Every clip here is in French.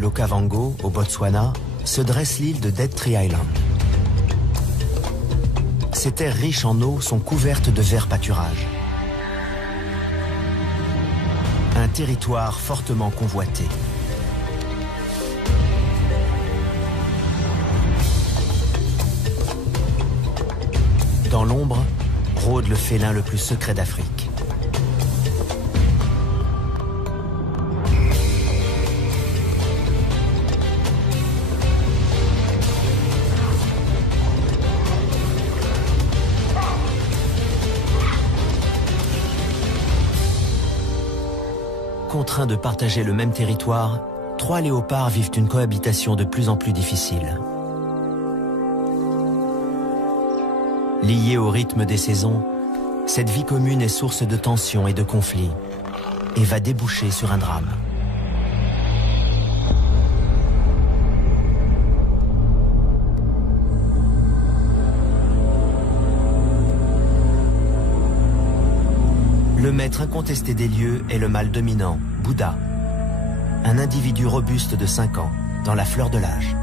l'Okavango, au Botswana, se dresse l'île de Dead Tree Island. Ces terres riches en eau sont couvertes de verts pâturages. Un territoire fortement convoité. Dans l'ombre, rôde le félin le plus secret d'Afrique. Contraints de partager le même territoire, 3 léopards vivent une cohabitation de plus en plus difficile. Liée au rythme des saisons, cette vie commune est source de tensions et de conflits et va déboucher sur un drame. Le maître incontesté des lieux est le mâle dominant, Bouddha, un individu robuste de 5 ans, dans la fleur de l'âge.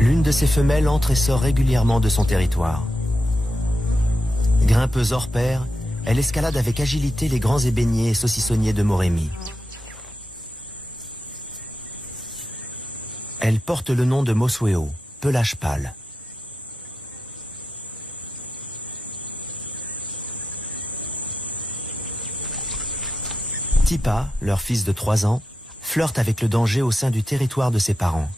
L'une de ses femelles entre et sort régulièrement de son territoire. Grimpeuse hors pair, elle escalade avec agilité les grands ébéniers et saucissonniers de Moremi. Elle porte le nom de Mosweo, pelage pâle. Tipa, leur fils de 3 ans, flirte avec le danger au sein du territoire de ses parents.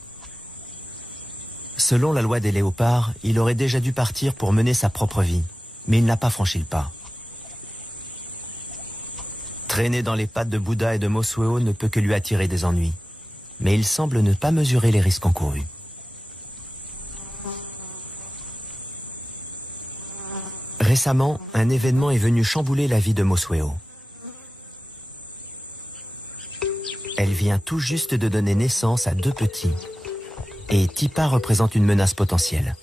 Selon la loi des léopards, il aurait déjà dû partir pour mener sa propre vie, mais il n'a pas franchi le pas. Traîner dans les pattes de Bouddha et de Mosweo ne peut que lui attirer des ennuis, mais il semble ne pas mesurer les risques encourus. Récemment, un événement est venu chambouler la vie de Mosweo. Elle vient tout juste de donner naissance à 2 petits. Et Tipa représente une menace potentielle.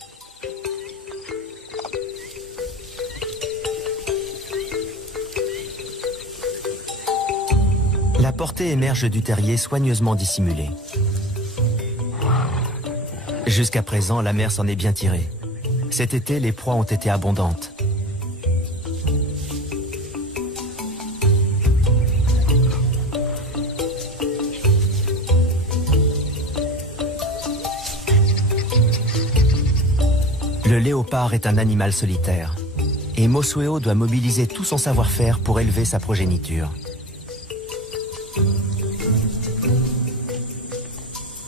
La portée émerge du terrier soigneusement dissimulée. Jusqu'à présent, la mère s'en est bien tirée. Cet été, les proies ont été abondantes. Le léopard est un animal solitaire et Mosweo doit mobiliser tout son savoir-faire pour élever sa progéniture.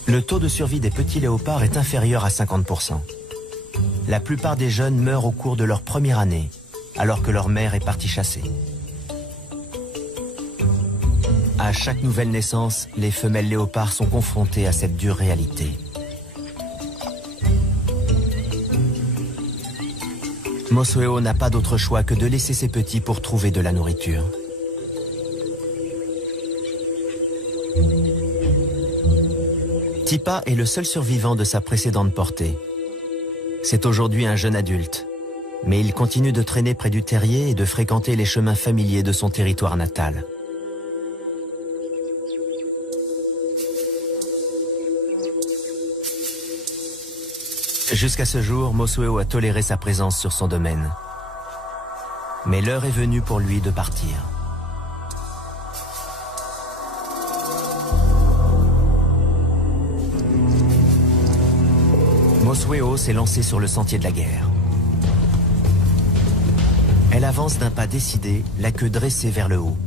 Le taux de survie des petits léopards est inférieur à 50%. La plupart des jeunes meurent au cours de leur première année, alors que leur mère est partie chasser. À chaque nouvelle naissance, les femelles léopards sont confrontées à cette dure réalité. Mosweo n'a pas d'autre choix que de laisser ses petits pour trouver de la nourriture. Tipa est le seul survivant de sa précédente portée. C'est aujourd'hui un jeune adulte, mais il continue de traîner près du terrier et de fréquenter les chemins familiers de son territoire natal. Jusqu'à ce jour, Mosweo a toléré sa présence sur son domaine. Mais l'heure est venue pour lui de partir. Mosweo s'est lancée sur le sentier de la guerre. Elle avance d'un pas décidé, la queue dressée vers le haut.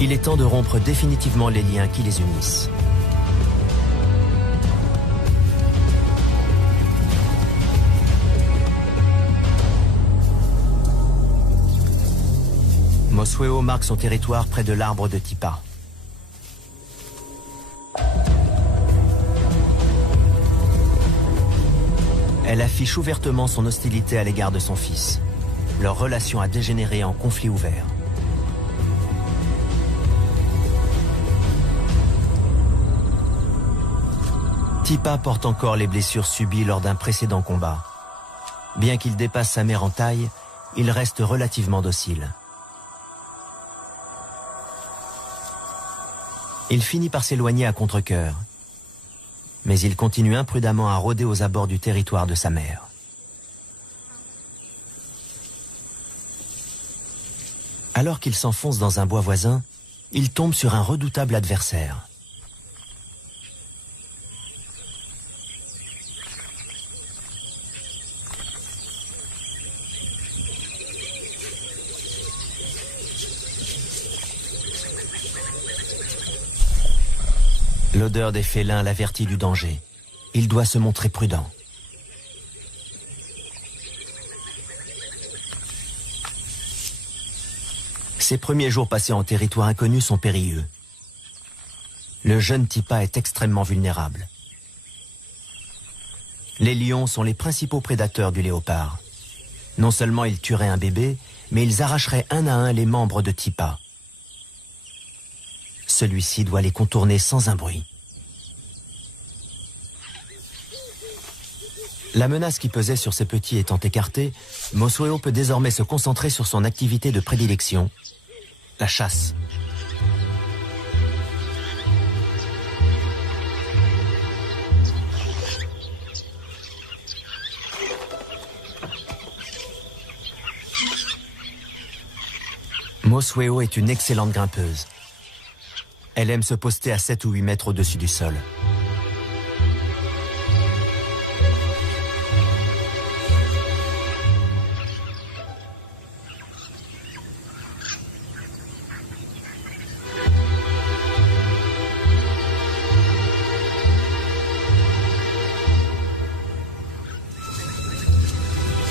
Il est temps de rompre définitivement les liens qui les unissent. Mosweo marque son territoire près de l'arbre de Tipa. Elle affiche ouvertement son hostilité à l'égard de son fils. Leur relation a dégénéré en conflit ouvert. Tipa porte encore les blessures subies lors d'un précédent combat. Bien qu'il dépasse sa mère en taille, il reste relativement docile. Il finit par s'éloigner à contre-cœur, mais il continue imprudemment à rôder aux abords du territoire de sa mère. Alors qu'il s'enfonce dans un bois voisin, il tombe sur un redoutable adversaire. L'odeur des félins l'avertit du danger. Il doit se montrer prudent. Ses premiers jours passés en territoire inconnu sont périlleux. Le jeune Tipa est extrêmement vulnérable. Les lions sont les principaux prédateurs du léopard. Non seulement ils tueraient un bébé, mais ils arracheraient un à un les membres de Tipa. Celui-ci doit les contourner sans un bruit. La menace qui pesait sur ses petits étant écartée, Mosweo peut désormais se concentrer sur son activité de prédilection, la chasse. Mosweo est une excellente grimpeuse. Elle aime se poster à 7 ou 8 mètres au-dessus du sol.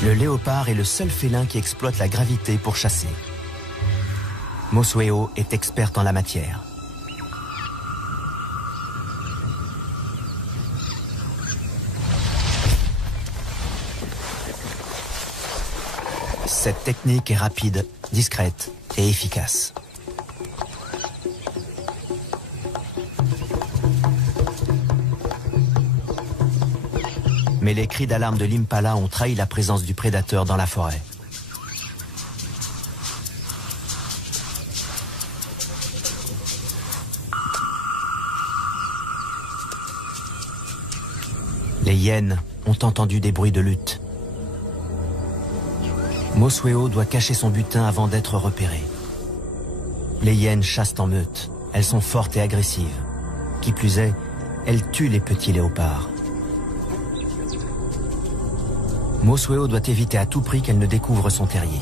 Le léopard est le seul félin qui exploite la gravité pour chasser. Mosweo est experte en la matière. Cette technique est rapide, discrète et efficace. Mais les cris d'alarme de l'impala ont trahi la présence du prédateur dans la forêt. Les hyènes ont entendu des bruits de lutte. Mosweo doit cacher son butin avant d'être repéré. Les hyènes chassent en meute. Elles sont fortes et agressives. Qui plus est, elles tuent les petits léopards. Mosweo doit éviter à tout prix qu'elle ne découvre son terrier.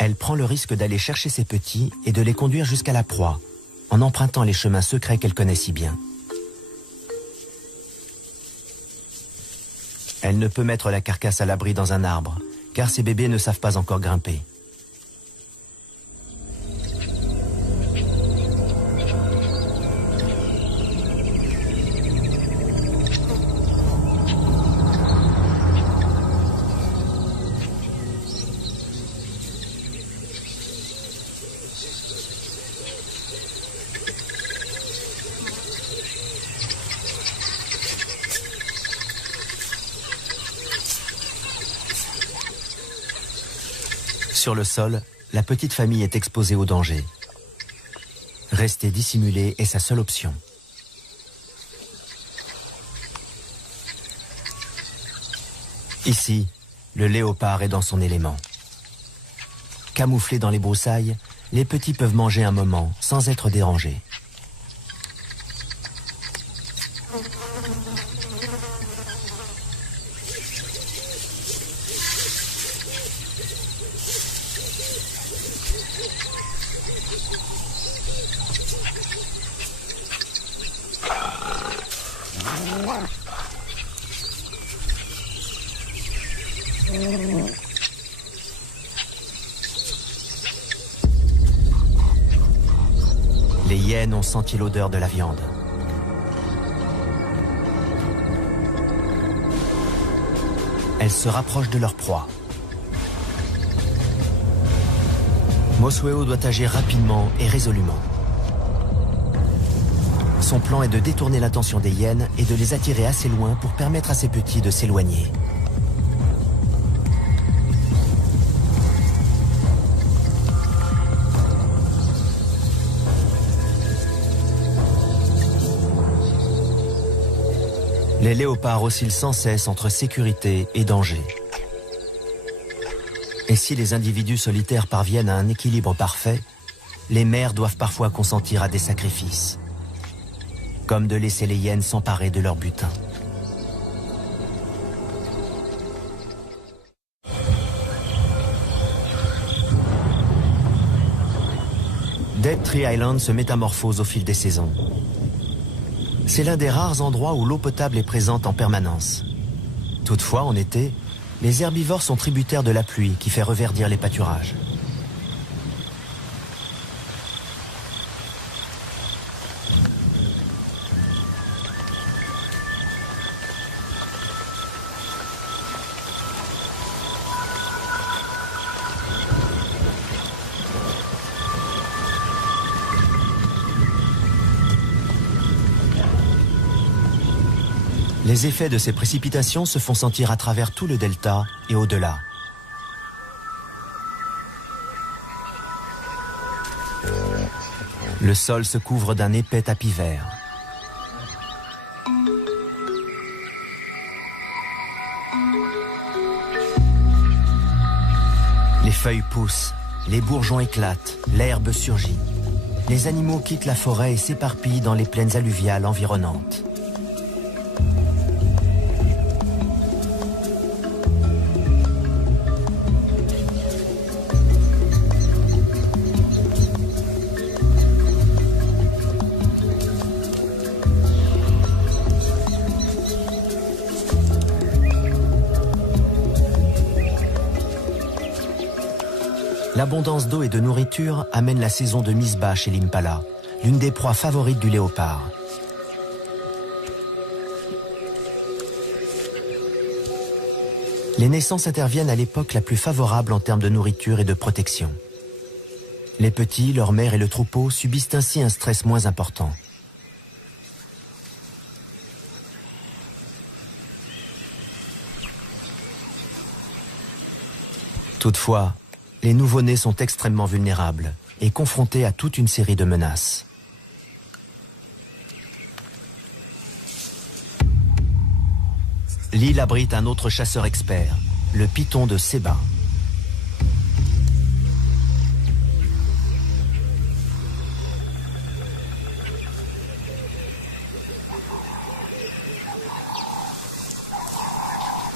Elle prend le risque d'aller chercher ses petits et de les conduire jusqu'à la proie, en empruntant les chemins secrets qu'elle connaît si bien. Elle ne peut mettre la carcasse à l'abri dans un arbre, car ses bébés ne savent pas encore grimper. Sur le sol, la petite famille est exposée au danger. Rester dissimulé est sa seule option. Ici, le léopard est dans son élément. Camouflés dans les broussailles, les petits peuvent manger un moment sans être dérangés. Les hyènes ont senti l'odeur de la viande. Elles se rapprochent de leur proie. Mosweo doit agir rapidement et résolument. Son plan est de détourner l'attention des hyènes et de les attirer assez loin pour permettre à ses petits de s'éloigner. Les léopards oscillent sans cesse entre sécurité et danger. Et si les individus solitaires parviennent à un équilibre parfait, les mères doivent parfois consentir à des sacrifices, comme de laisser les hyènes s'emparer de leur butin. Dead Tree Island se métamorphose au fil des saisons. C'est l'un des rares endroits où l'eau potable est présente en permanence. Toutefois, en été, les herbivores sont tributaires de la pluie qui fait reverdir les pâturages. Les effets de ces précipitations se font sentir à travers tout le delta et au-delà. Le sol se couvre d'un épais tapis vert. Les feuilles poussent, les bourgeons éclatent, l'herbe surgit. Les animaux quittent la forêt et s'éparpillent dans les plaines alluviales environnantes. L'abondance d'eau et de nourriture amène la saison de mise bas chez l'impala, l'une des proies favorites du léopard. Les naissances interviennent à l'époque la plus favorable en termes de nourriture et de protection. Les petits, leur mère et le troupeau subissent ainsi un stress moins important. Toutefois, les nouveau-nés sont extrêmement vulnérables et confrontés à toute une série de menaces. L'île abrite un autre chasseur expert, le python de Seba.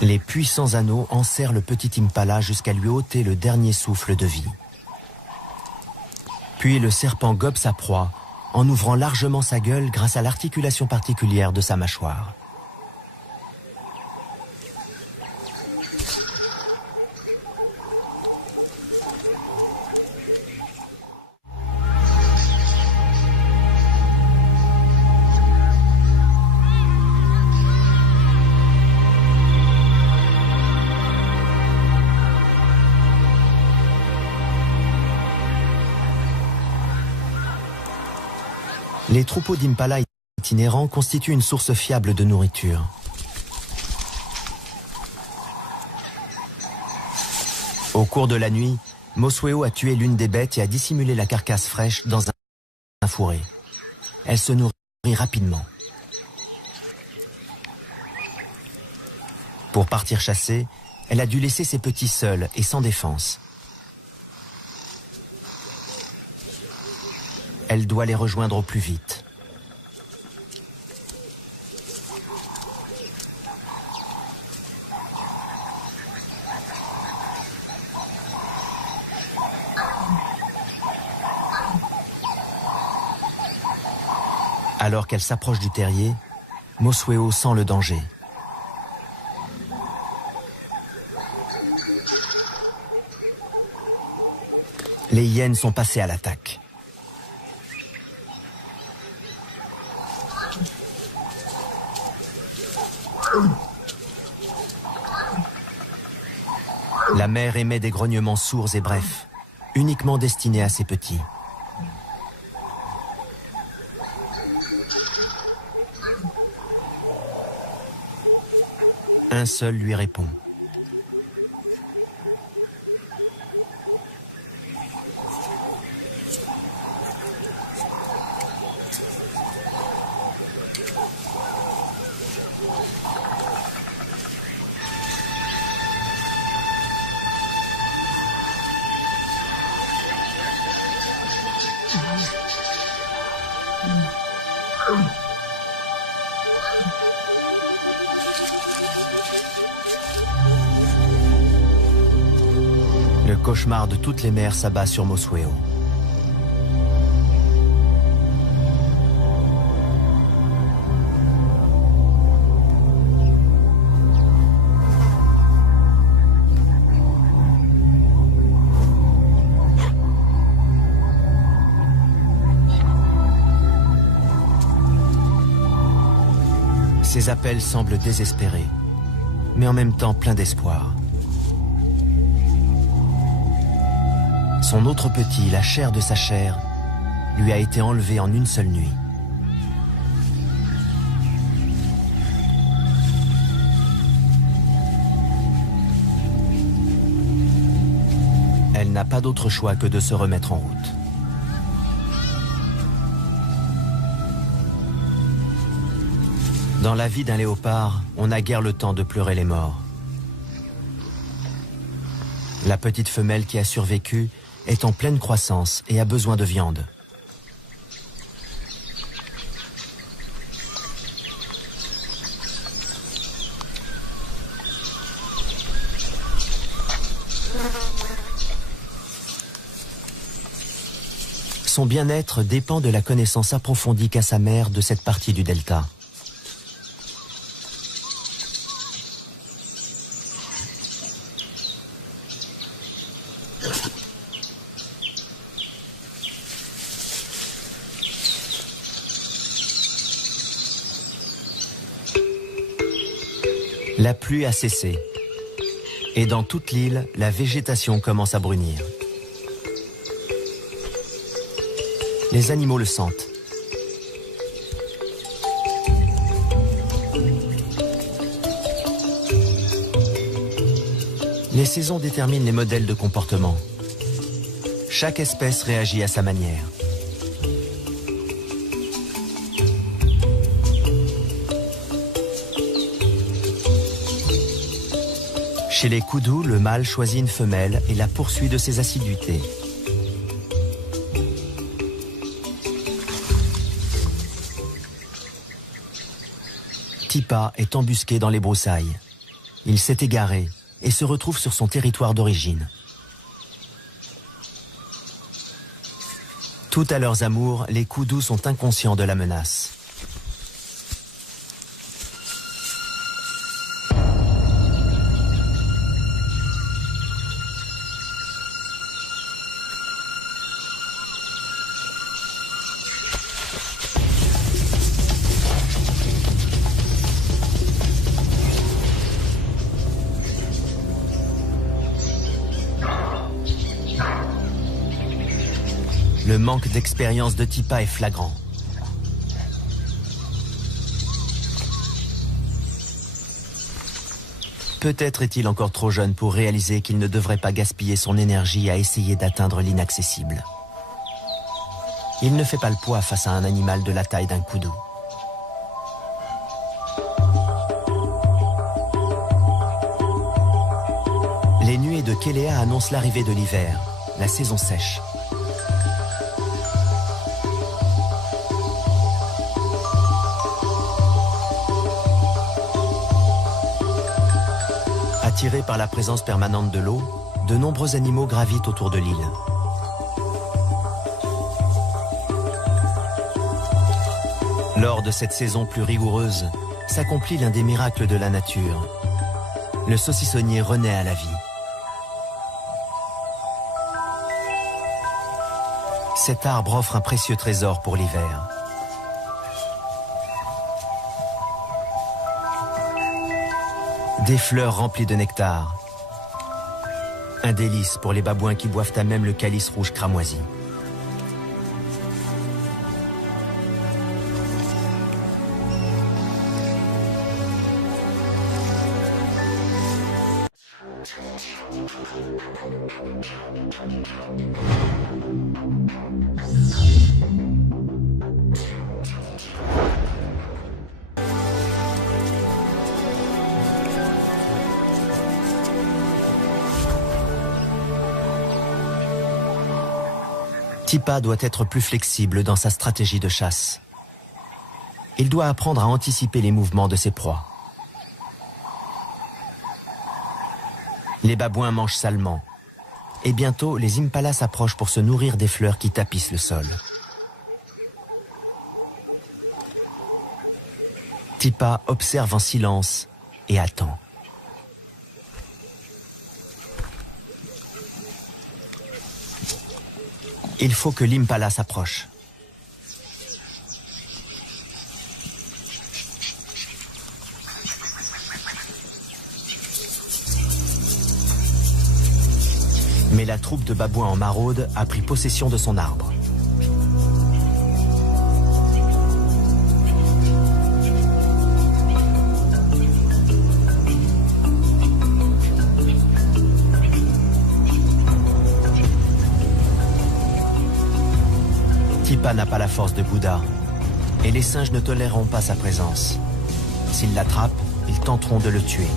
Les puissants anneaux enserrent le petit impala jusqu'à lui ôter le dernier souffle de vie. Puis le serpent gobe sa proie en ouvrant largement sa gueule grâce à l'articulation particulière de sa mâchoire. Les troupeaux d'impala itinérants constituent une source fiable de nourriture. Au cours de la nuit, Mosweo a tué l'une des bêtes et a dissimulé la carcasse fraîche dans un fourré. Elle se nourrit rapidement. Pour partir chasser, elle a dû laisser ses petits seuls et sans défense. Elle doit les rejoindre au plus vite. Alors qu'elle s'approche du terrier, Mosweo sent le danger. Les hyènes sont passées à l'attaque. La mère émet des grognements sourds et brefs. uniquement destiné à ses petits. Un seul lui répond. Le cauchemar de toutes les mères s'abat sur Mosueo. Ses appels semblent désespérés, mais en même temps pleins d'espoir. Son autre petit, la chair de sa chair, lui a été enlevée en une seule nuit. Elle n'a pas d'autre choix que de se remettre en route. Dans la vie d'un léopard, on n'a guère le temps de pleurer les morts. La petite femelle qui a survécu est en pleine croissance et a besoin de viande. Son bien-être dépend de la connaissance approfondie qu'a sa mère de cette partie du delta. La pluie a cessé, et dans toute l'île, la végétation commence à brunir. Les animaux le sentent. Les saisons déterminent les modèles de comportement. Chaque espèce réagit à sa manière. Chez les koudous, le mâle choisit une femelle et la poursuit de ses assiduités. Tipa est embusqué dans les broussailles. Il s'est égaré et se retrouve sur son territoire d'origine. Tout à leurs amours, les koudous sont inconscients de la menace. Le manque d'expérience de Tipa est flagrant. Peut-être est-il encore trop jeune pour réaliser qu'il ne devrait pas gaspiller son énergie à essayer d'atteindre l'inaccessible. Il ne fait pas le poids face à un animal de la taille d'un koudou. Les nuées de Kelea annoncent l'arrivée de l'hiver, la saison sèche. Attirés par la présence permanente de l'eau, de nombreux animaux gravitent autour de l'île. Lors de cette saison plus rigoureuse, s'accomplit l'un des miracles de la nature. Le saucissonnier renaît à la vie. Cet arbre offre un précieux trésor pour l'hiver. Des fleurs remplies de nectar. Un délice pour les babouins qui boivent à même le calice rouge cramoisi. Tipa doit être plus flexible dans sa stratégie de chasse. Il doit apprendre à anticiper les mouvements de ses proies. Les babouins mangent salement. Et bientôt, les impalas s'approchent pour se nourrir des fleurs qui tapissent le sol. Tipa observe en silence et attend. Il faut que l'impala s'approche. Mais la troupe de babouins en maraude a pris possession de son arbre. Tipa n'a pas la force de Bouddha, et les singes ne toléreront pas sa présence. S'ils l'attrapent, ils tenteront de le tuer.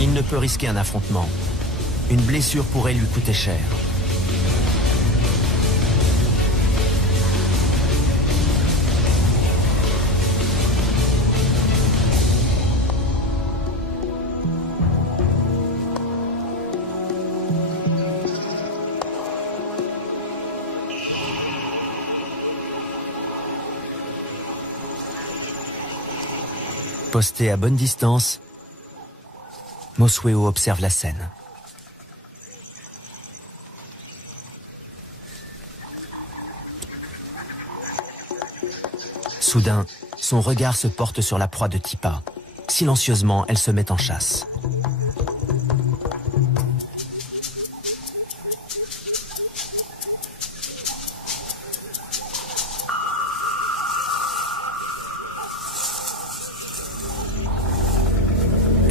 Il ne peut risquer un affrontement. Une blessure pourrait lui coûter cher. Posté à bonne distance, Mosweo observe la scène. Soudain, son regard se porte sur la proie de Tipa. Silencieusement, elle se met en chasse.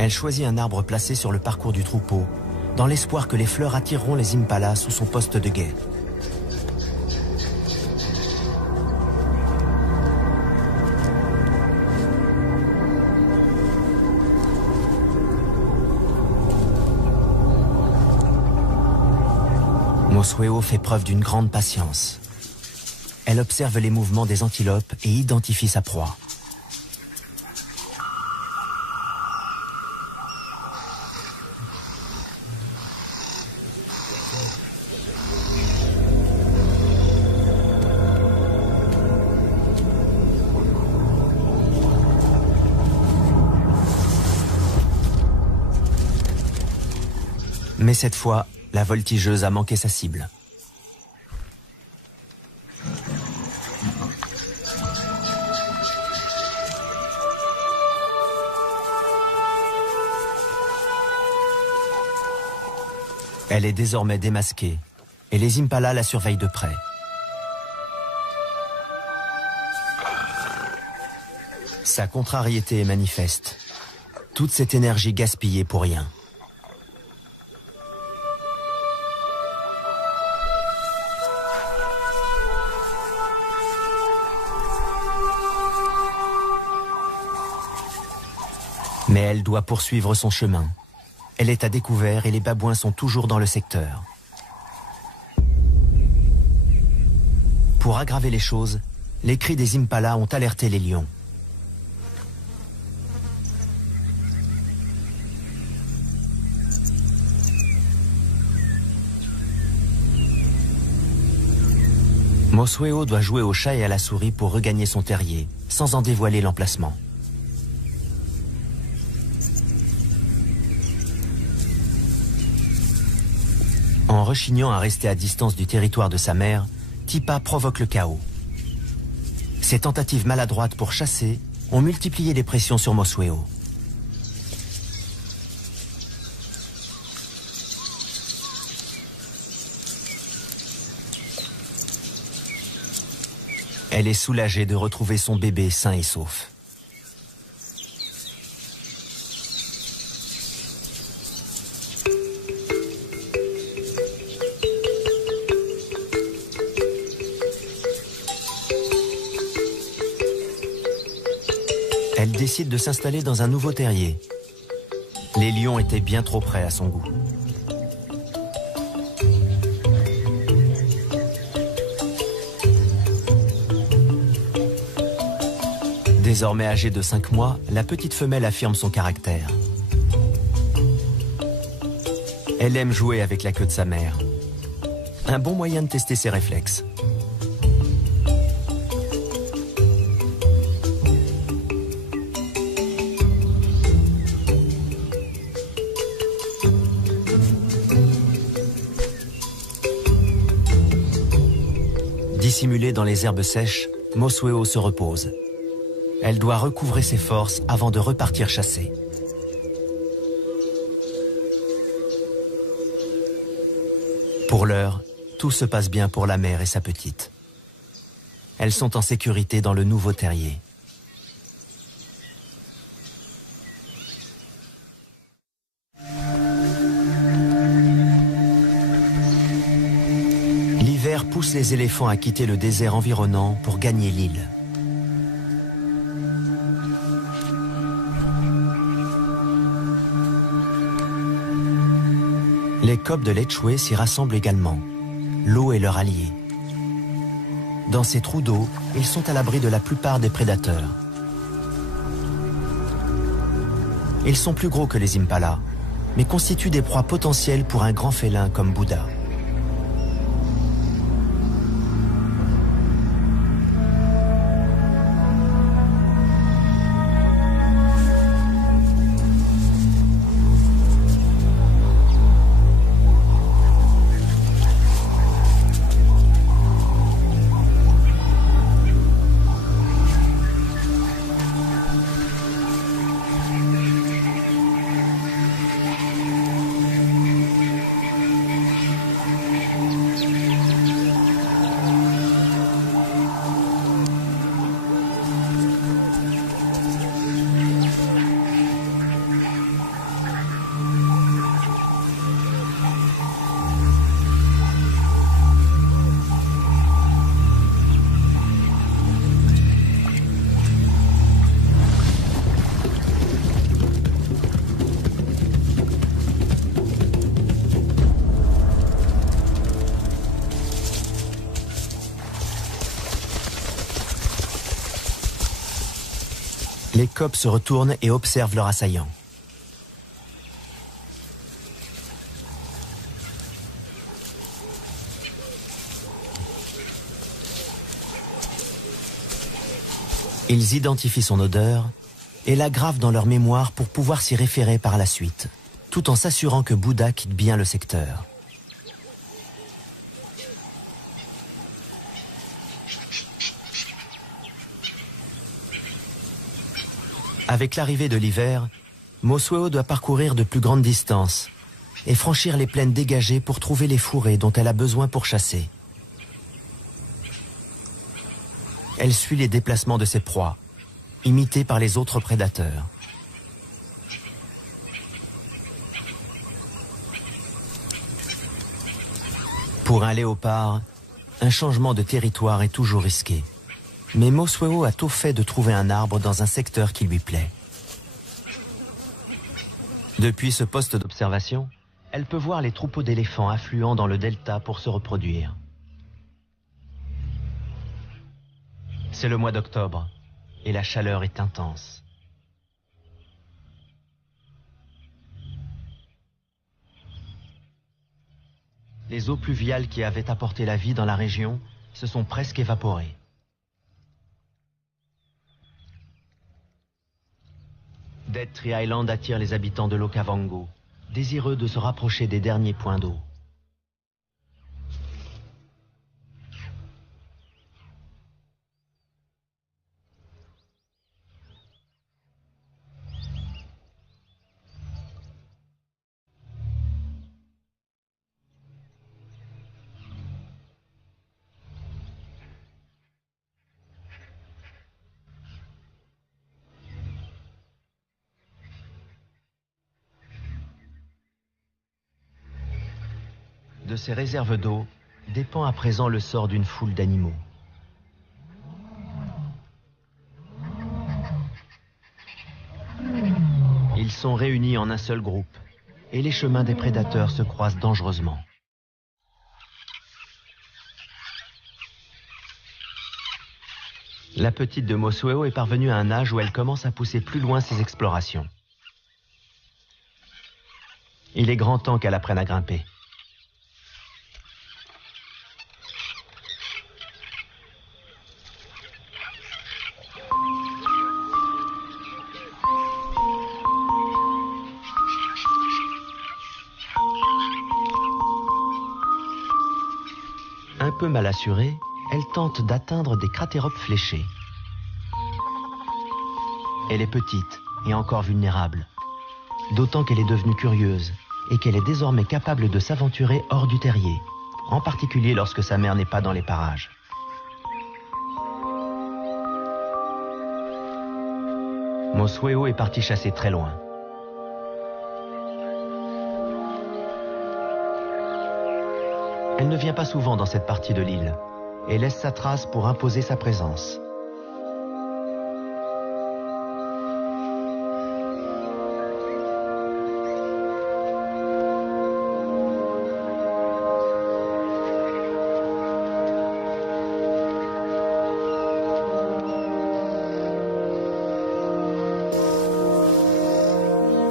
Elle choisit un arbre placé sur le parcours du troupeau, dans l'espoir que les fleurs attireront les impalas sous son poste de guet. Mosweo fait preuve d'une grande patience. Elle observe les mouvements des antilopes et identifie sa proie. Mais cette fois, la voltigeuse a manqué sa cible. Elle est désormais démasquée et les impalas la surveillent de près. Sa contrariété est manifeste. Toute cette énergie gaspillée pour rien. Mais elle doit poursuivre son chemin. Elle est à découvert et les babouins sont toujours dans le secteur. Pour aggraver les choses, les cris des impalas ont alerté les lions. Mosweo doit jouer au chat et à la souris pour regagner son terrier, sans en dévoiler l'emplacement. En rechignant à rester à distance du territoire de sa mère, Tipa provoque le chaos. Ces tentatives maladroites pour chasser ont multiplié les pressions sur Mosweo. Elle est soulagée de retrouver son bébé sain et sauf. Elle décide de s'installer dans un nouveau terrier. Les lions étaient bien trop près à son goût. Désormais âgée de 5 mois, la petite femelle affirme son caractère. Elle aime jouer avec la queue de sa mère. Un bon moyen de tester ses réflexes. Dissimulée dans les herbes sèches, Mosweo se repose. Elle doit recouvrer ses forces avant de repartir chasser. Pour l'heure, tout se passe bien pour la mère et sa petite. Elles sont en sécurité dans le nouveau terrier. L'hiver pousse les éléphants à quitter le désert environnant pour gagner l'île. Les coqs de Lechwe s'y rassemblent également. L'eau est leur allié. Dans ces trous d'eau, ils sont à l'abri de la plupart des prédateurs. Ils sont plus gros que les impalas, mais constituent des proies potentielles pour un grand félin comme Bouddha. Les coqs se retournent et observent leur assaillant. Ils identifient son odeur et la gravent dans leur mémoire pour pouvoir s'y référer par la suite, tout en s'assurant que Bouddha quitte bien le secteur. Avec l'arrivée de l'hiver, Mosweo doit parcourir de plus grandes distances et franchir les plaines dégagées pour trouver les fourrés dont elle a besoin pour chasser. Elle suit les déplacements de ses proies, imitées par les autres prédateurs. Pour un léopard, un changement de territoire est toujours risqué. Mais Mosweo a tôt fait de trouver un arbre dans un secteur qui lui plaît. Depuis ce poste d'observation, elle peut voir les troupeaux d'éléphants affluant dans le delta pour se reproduire. C'est le mois d'octobre et la chaleur est intense. Les eaux pluviales qui avaient apporté la vie dans la région se sont presque évaporées. Dead Tree Island attire les habitants de l'Okavango, désireux de se rapprocher des derniers points d'eau. De ces réserves d'eau dépend à présent le sort d'une foule d'animaux. Ils sont réunis en un seul groupe et les chemins des prédateurs se croisent dangereusement. La petite de Mosueo est parvenue à un âge où elle commence à pousser plus loin ses explorations. Il est grand temps qu'elle apprenne à grimper. Un peu mal assurée, elle tente d'atteindre des cratéropes fléchés. Elle est petite et encore vulnérable, d'autant qu'elle est devenue curieuse et qu'elle est désormais capable de s'aventurer hors du terrier, en particulier lorsque sa mère n'est pas dans les parages. Mosueo est partie chasser très loin. Elle ne vient pas souvent dans cette partie de l'île et laisse sa trace pour imposer sa présence.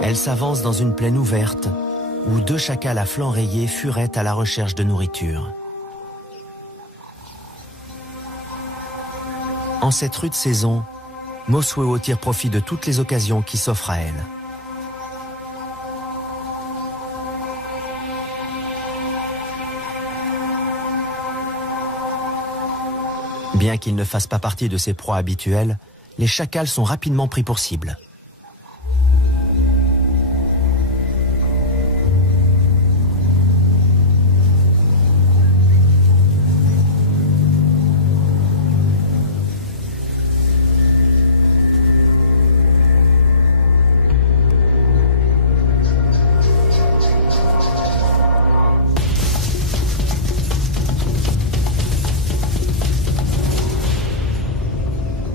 Elle s'avance dans une plaine ouverte où 2 chacals à flancs rayés furettent à la recherche de nourriture. En cette rude saison, Mosueo tire profit de toutes les occasions qui s'offrent à elle. Bien qu'ils ne fassent pas partie de ses proies habituelles, les chacals sont rapidement pris pour cible.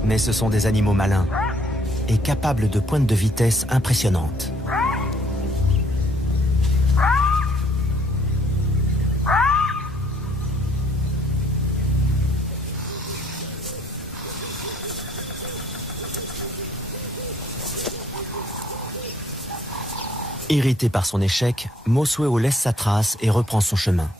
Mais ce sont des animaux malins et capables de pointes de vitesse impressionnantes. Irrité par son échec, Mosueo laisse sa trace et reprend son chemin.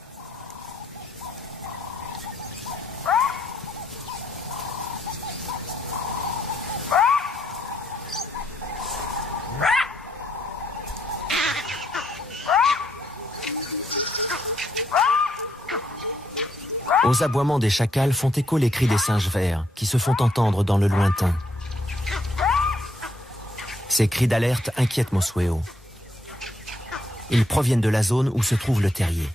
Aux aboiements des chacals font écho les cris des singes verts qui se font entendre dans le lointain. Ces cris d'alerte inquiètent Mosueo. Ils proviennent de la zone où se trouve le terrier.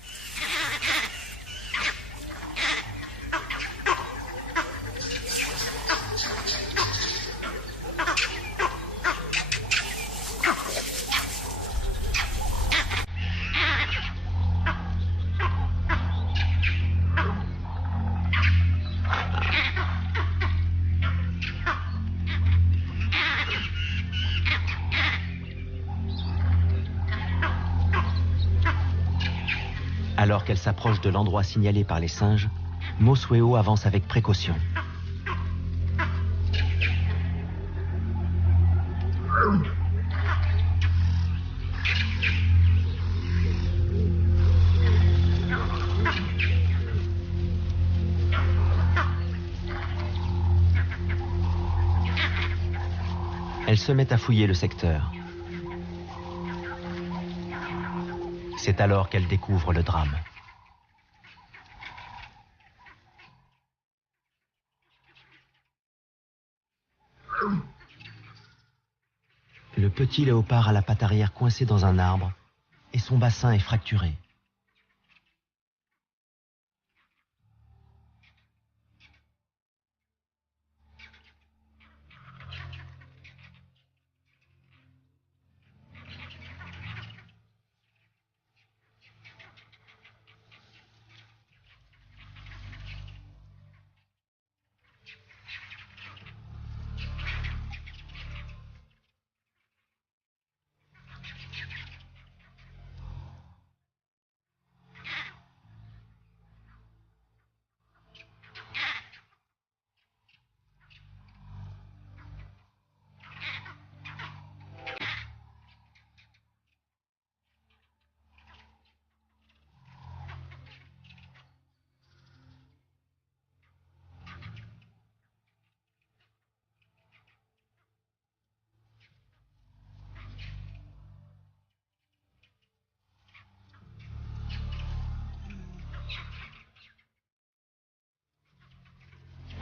Alors qu'elle s'approche de l'endroit signalé par les singes, Mosueo avance avec précaution. Elle se met à fouiller le secteur. C'est alors qu'elle découvre le drame. Le petit léopard a la patte arrière coincée dans un arbre et son bassin est fracturé.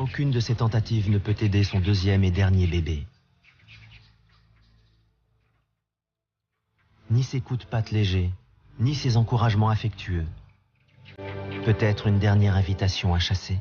aucune de ces tentatives ne peut aider son deuxième et dernier bébé. Ni ses coups de patte légers, ni ses encouragements affectueux. Peut-être une dernière invitation à chasser.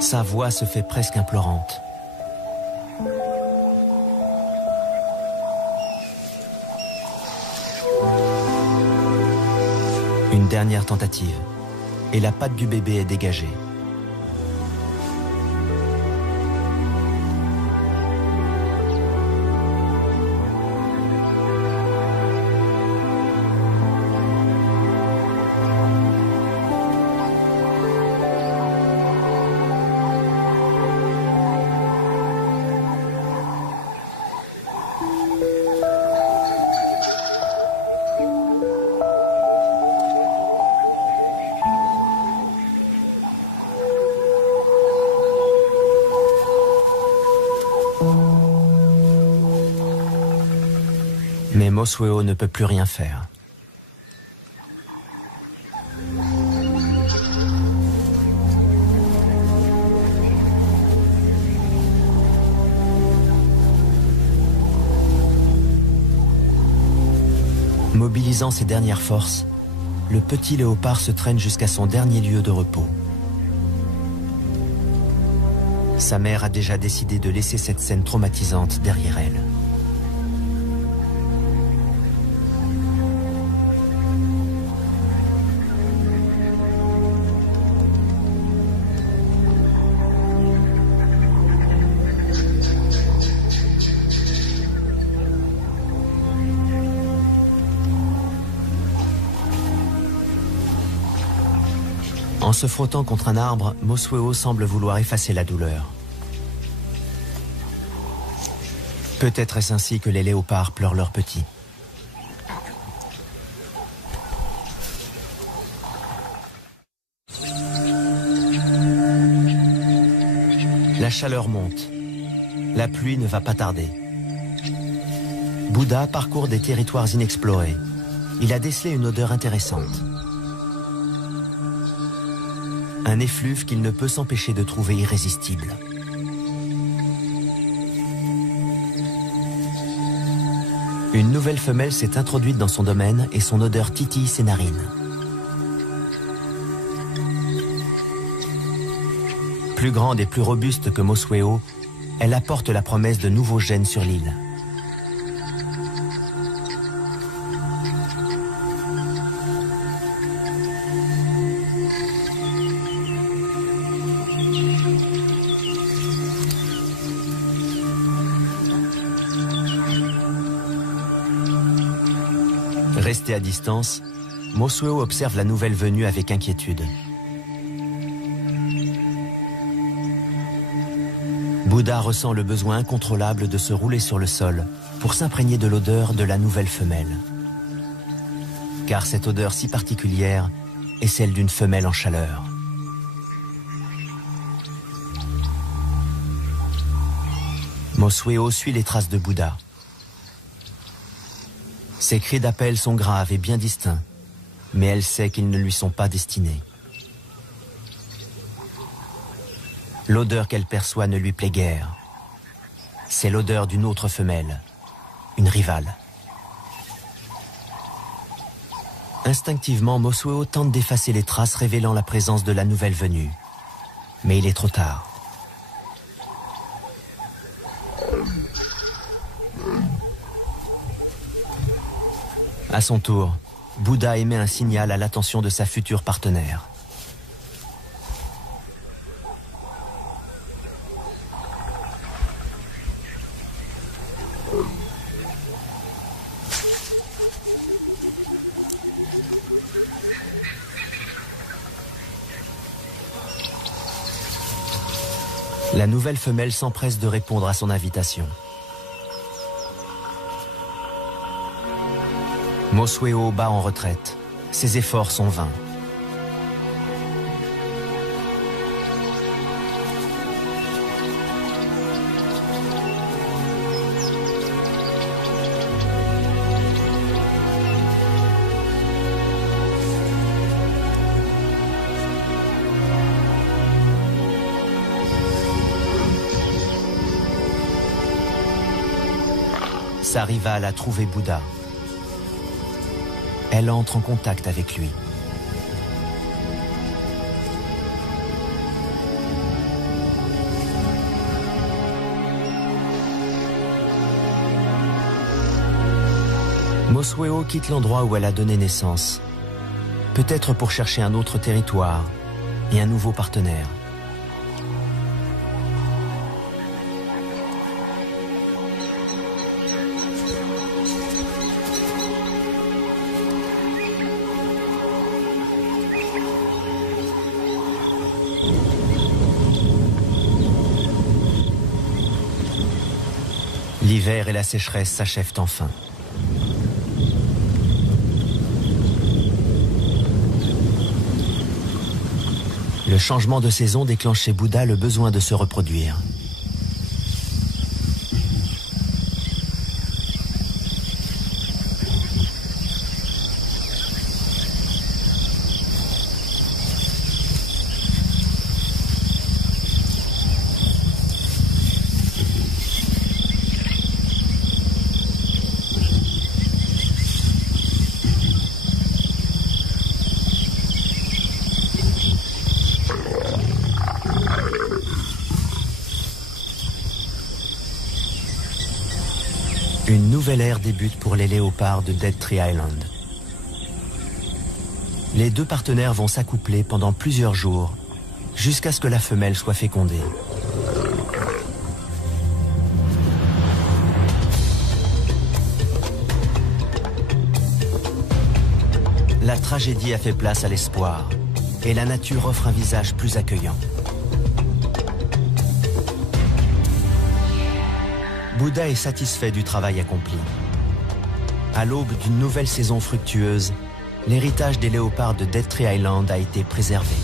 Sa voix se fait presque implorante. Une dernière tentative, et la patte du bébé est dégagée. Mais Mosweo ne peut plus rien faire. Mobilisant ses dernières forces, le petit léopard se traîne jusqu'à son dernier lieu de repos. Sa mère a déjà décidé de laisser cette scène traumatisante derrière elle. En se frottant contre un arbre, Mosweo semble vouloir effacer la douleur. Peut-être est-ce ainsi que les léopards pleurent leurs petits. La chaleur monte. La pluie ne va pas tarder. Bouddha parcourt des territoires inexplorés. Il a décelé une odeur intéressante. Un effluve qu'il ne peut s'empêcher de trouver irrésistible. Une nouvelle femelle s'est introduite dans son domaine et son odeur titille ses narines. Plus grande et plus robuste que Mosweo, elle apporte la promesse de nouveaux gènes sur l'île. Resté à distance, Mosweo observe la nouvelle venue avec inquiétude. Bouddha ressent le besoin incontrôlable de se rouler sur le sol pour s'imprégner de l'odeur de la nouvelle femelle. Car cette odeur si particulière est celle d'une femelle en chaleur. Mosweo suit les traces de Bouddha. Ses cris d'appel sont graves et bien distincts, mais elle sait qu'ils ne lui sont pas destinés. L'odeur qu'elle perçoit ne lui plaît guère. C'est l'odeur d'une autre femelle, une rivale. Instinctivement, Mosuo tente d'effacer les traces révélant la présence de la nouvelle venue. Mais il est trop tard. À son tour, Bouddha émet un signal à l'attention de sa future partenaire. La nouvelle femelle s'empresse de répondre à son invitation. Mosuo bat en retraite. Ses efforts sont vains. Sa rivale a trouvé Bouddha. Elle entre en contact avec lui. Mosuo quitte l'endroit où elle a donné naissance, peut-être pour chercher un autre territoire et un nouveau partenaire. L'hiver et la sécheresse s'achèvent enfin. Le changement de saison déclenche chez Bouddha le besoin de se reproduire. Une nouvelle ère débute pour les léopards de Dead Tree Island. Les deux partenaires vont s'accoupler pendant plusieurs jours, jusqu'à ce que la femelle soit fécondée. La tragédie a fait place à l'espoir, et la nature offre un visage plus accueillant. Bouddha est satisfait du travail accompli. À l'aube d'une nouvelle saison fructueuse, l'héritage des léopards de Dead Tree Island a été préservé.